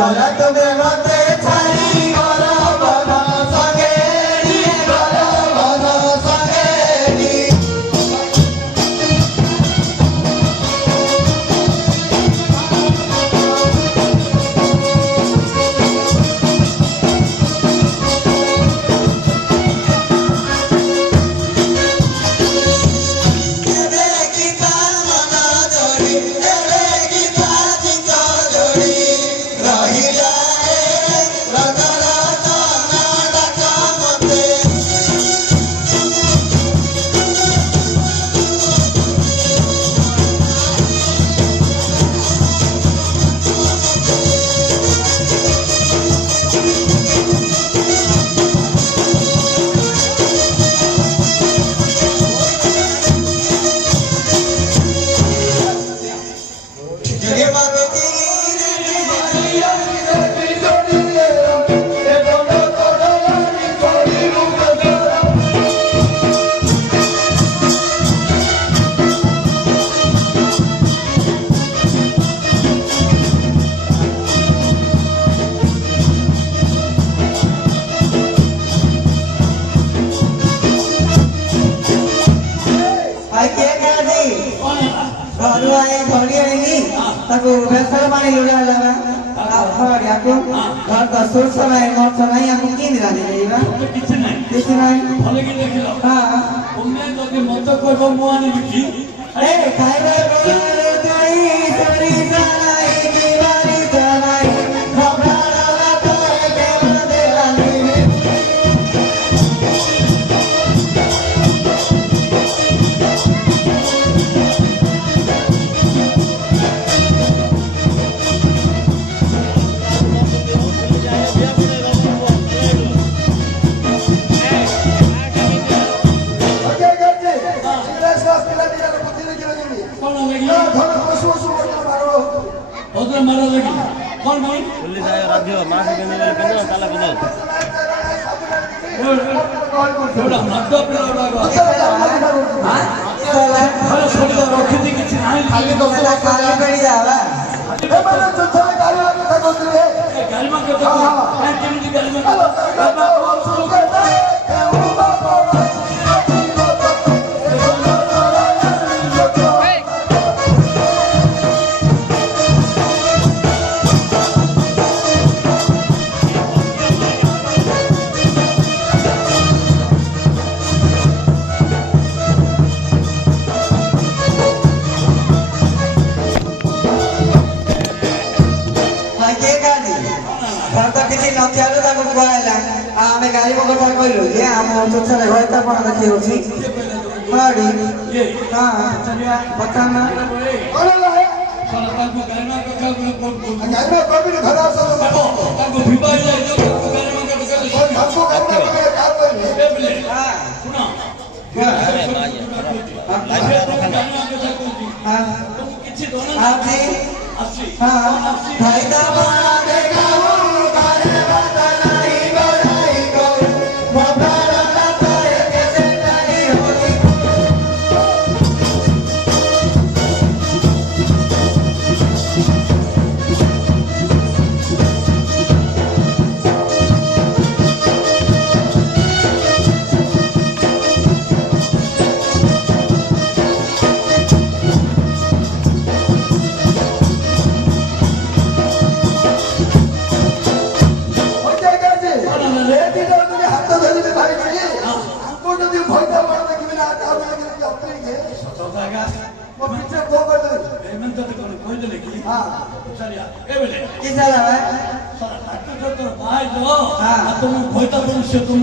गलत प्रेमते छाड़ी गला बना संगेरी गला बना संगेरी ताको बेसर पानी लुड़ा लगा और याको और तो सुर समय नोट समय याको किन दिला देबा किछ नहीं भले कि देखिलो हां ओमे जदि मत करबो मुआनी बिकी ए खाइबा रोला तुई सरी सनाई दीवानी सनाई खबरा तो केवल देलानी मारा लगी कौन भाई पुलिस आयो राज्य मास देने ले केनो ताला बदल थोड़ा मत पेला हां साला थोड़ा छोड़ दो रखी किछ नहीं खाली तो साला काले पड़ी जावा ए माने छोटा गाड़ी में कथा बोल रे गाड़ी में कथा हां केमिति गाड़ी में बाबा कौन शुरू करता है ए बाबा आमे गाड़ी को कथा कइलो जे हम तो चले होता पण देखि होछि हाडी हां चलिया पता ना ओला है साला ताको गाड़ी में कथा कोन गाड़ी में कोबी घर आसो ताको भिबाई जाय जो गाड़ी में कथा हमको गाड़ी में कार कोई ए बोले हां सुनो अरे माया हां तुम किछि दोना आप जी अस्सी हां फायदा बना देगा वो गाड़ी बता नहीं बढ़ाई को मोबाइल लता है कैसे नहीं होगी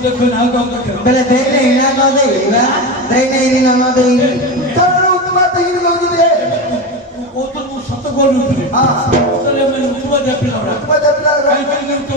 पहले देख नहीं ना तो देगा देख नहीं ना ना देंगे चलो उतना देंगे लोग दे वो तो वो सत्य बोल रहे हैं हाँ चलिए मैं उतना दे पिला रहा उतना दे पिला रहा कहीं तो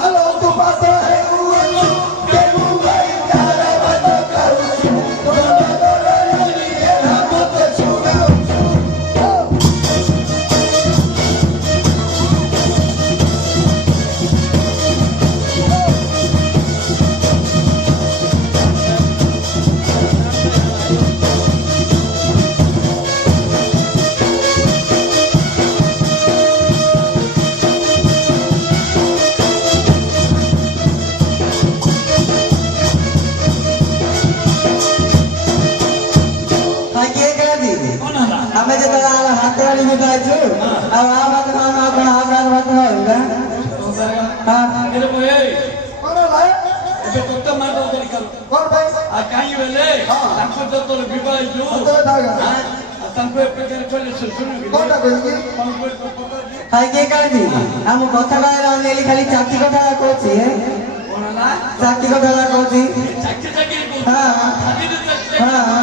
हेलो तो बात है के मुंबई जाना बता करूँ କାହିଁ ବେଲେ ତାଙ୍କୁ ଯେତେବେଳେ ବିବାହ ଯୋଉ ତାଙ୍କୁ ଏ ପ୍ରକାର କହିଲେ ସେ ଶୁଣିବି କୋଉଟା କହିଲି କଣ କହିଲେ ଖାଇକି କାଢି ଆମ କଥା କହିଲା ନେଲି ଖାଲି ଚାକି କଥା କହୁଛି କଣ ହେଲା ଚାକି କଥା କହୁଛି ଚାକିରି ଚାକିରି ହଁ ହଁ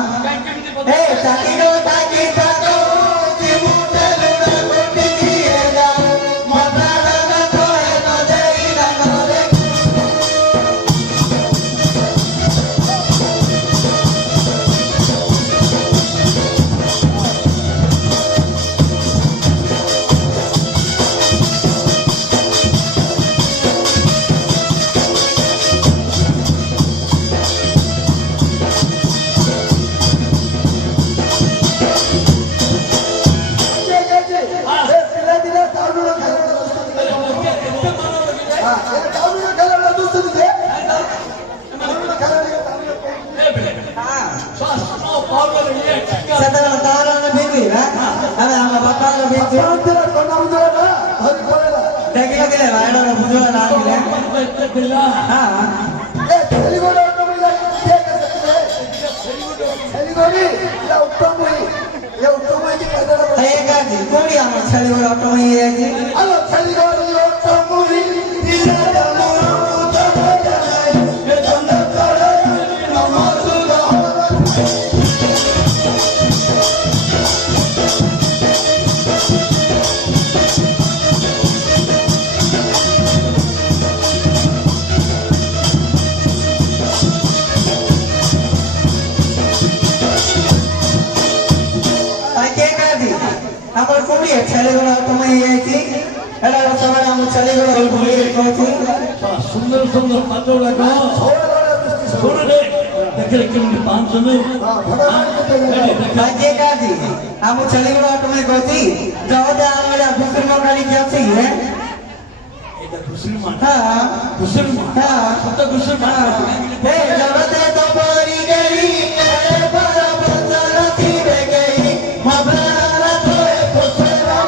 ଏ ଚାକି କଥା କି सुंदर सुंदर पात्र देखले केमती 500 में भाई का जी हम चली गलो ऑटो में कहती जाओ दे आमला दूसरी में गाड़ी क्या थी है एटा दूसरी मान हां दूसरी मान हां तो दूसरी मान ए जगत तो परी गई ए बड़ा बंदर थी रे गई मबरा तो खुसरा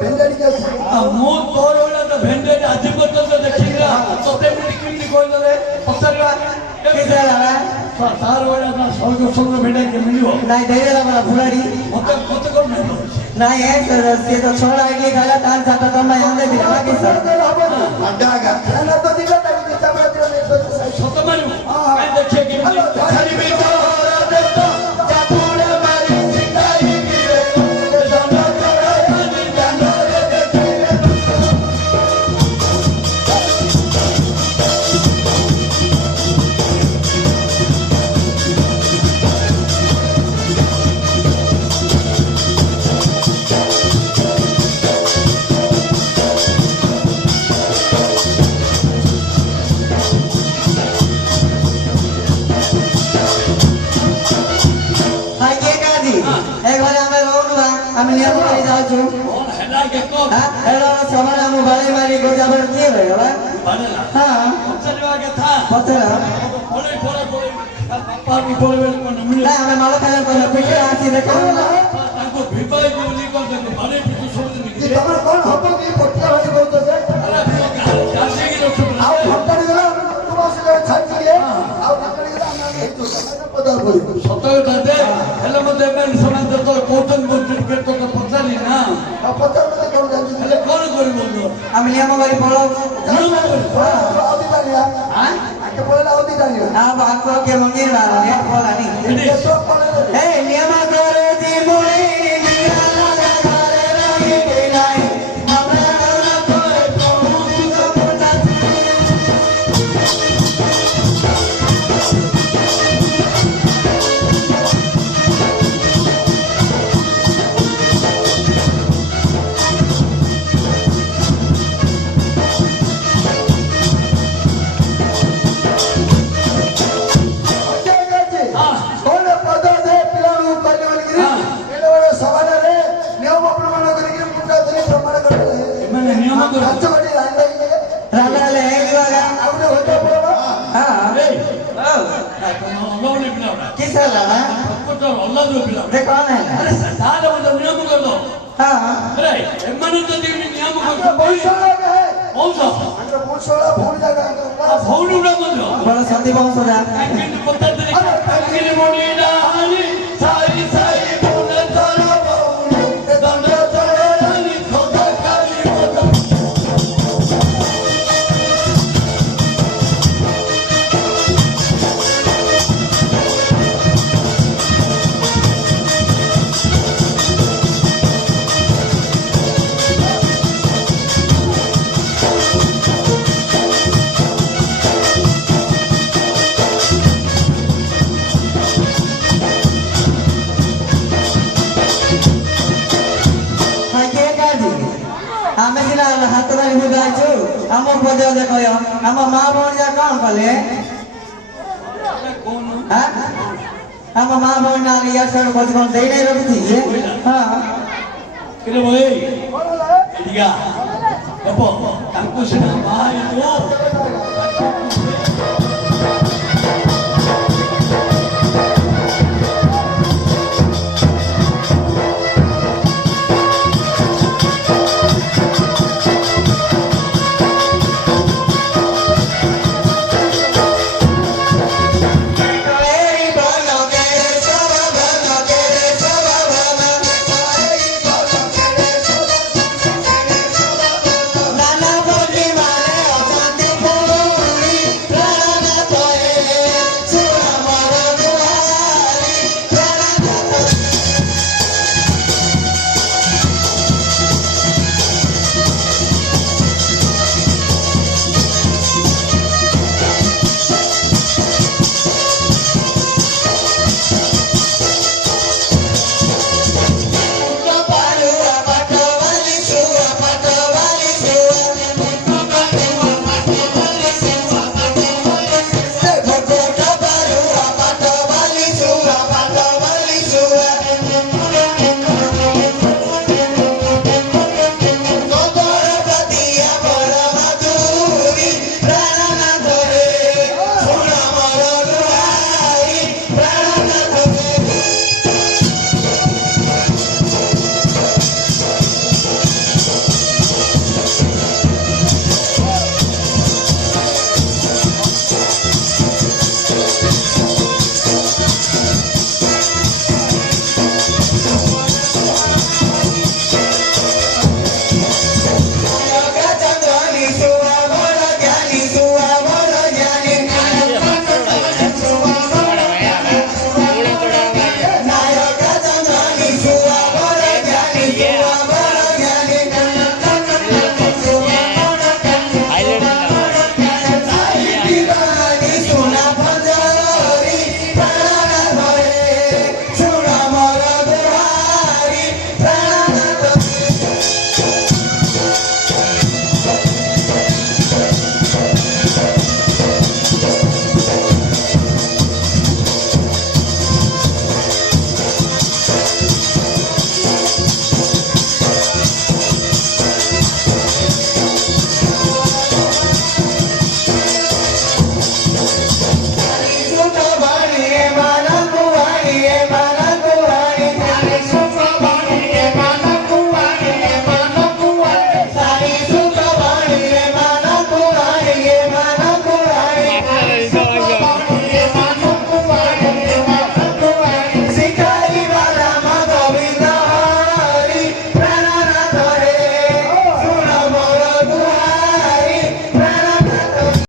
मो तोर वाला तो भेंडे आज पर्यंत देखिला तोते मिटी किनी कोइले पसरवा किसे लगा तार वाला ना स्वर्ग स्वर्ग भेंडे के मिलियो नहीं दे देला बड़ा फुलाड़ी मत कर नहीं नहीं है ये तो छोड़ा है खाला कान खाता तो मैं आंदे भी लगा की सर अड्डागा खाना तो दिला तभी दिता बात नहीं तो सत मारू मैं देखे कि खाली भी तो देता जापुड़ मारी सिताई गिरे जाना करे जाना रे देखे আমি নিয়ে বাড়ি যাচ্ছি कौन हैला के को হ্যাঁ এলো সবার আমি বাড়ি বাড়ি গো যাবার কি হয়ে গেল बनेला হ্যাঁ पसरवा के था পছরা बोले बोले बोले पापा भी बोले बोले को मिले না আমি মালা খাওয়ার পর পিঠে আসি দেখো ताको भिपाई बोली को बड़े पिछु छोड़ दे कि तमर कोन हबो कि पटला भाजी करतो जे अरे गाजी की लोग आउ भक्तरी गला तुम से छाड़ी के आउ भक्तरी गला हम हेतु पदार करी सतय दादे हेले मते बेन समान तो कोटन बोटन के तो पचाली ना पदार में कोन जानी हेले कोन करी बोलो আমি নিয়ে বাড়ি পড়ো आउदी दानिया হ্যাঁ आके बोला आउदी दानिया না বাকো কে মন্দির না রে বলা নি ये तो बोले এ নিয়ম করে দি মুড়ি নিয়া লাগা করে রহি নাই আমরা না করে প্রভু তো পড়া कोन पद किस ହେଲା ବା ସେ କଣ ହେଲା ହଁ ବଡ଼ ସତୀ ବଂଶଜା ଆମେ ସିନା ହାତ ଧରି ବୁଝାଇଛୁ ଆମ ପର୍ଯ୍ୟନ୍ତ କହିବ ଆମ ମା ଭଉଣୀ ଯା କଣ କଲେ ଆମ ମା ଭଉଣୀ ନା ଇଆଡ ସିଆଡ ଖର୍ଚ୍ଚ କଣ ଦେଇ ନେଇ ରଖିଛି ତାଙ୍କୁ ସିନା